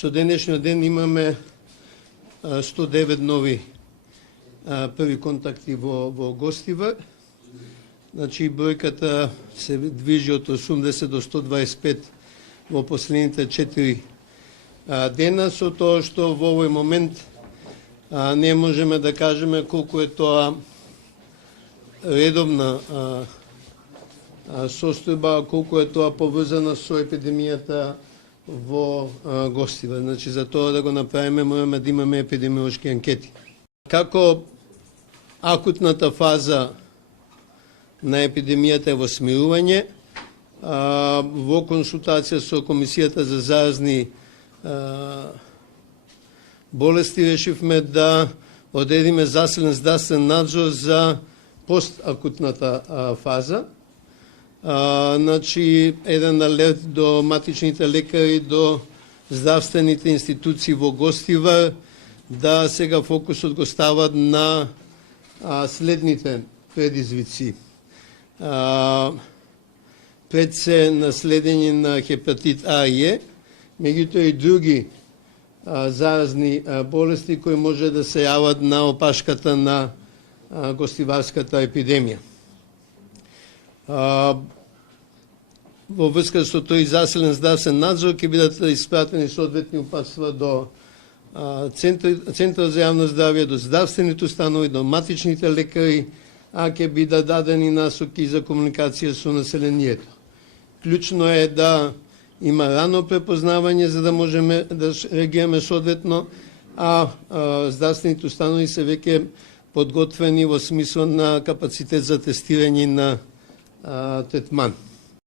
Со денешниот ден имаме 109 нови први контакти во Гостивар. Значи бројката се движи од 80 до 125 во последните 4 дена, со тоа што во овој момент не можеме да кажеме колку е тоа редовна состојба, колку е тоа поврзано со епидемијата во Гостивар. Значи, за тоа да го направиме, мораме да имаме епидемиолошки анкети. Како акутната фаза на епидемијата е во смирување, во консултација со Комисијата за заразни болести решивме да одредиме засилен здравствен надзор за постакутната фаза. Значи, еден алерт до матичните лекари, до здравствените институции во Гостивар, да сега фокусот го стават на следните предизвици. Пред се наследење на хепатит А и Е, меѓутоа и други заразни болести кои може да се јават на опашката на гостиварската епидемија. Во врска со тој засилен здравствен надзор ќе бидат испратени соодветни упатства до Центар за јавно здравје, до здравствените установи, до матичните лекари, а ќе бидат дадени насоки за комуникација со населението. Клучно е да има рано препознавање за да можеме да реагираме соодветно, а здравствените установи се веќе подготвени во смисло на капацитет за тестирање на третман.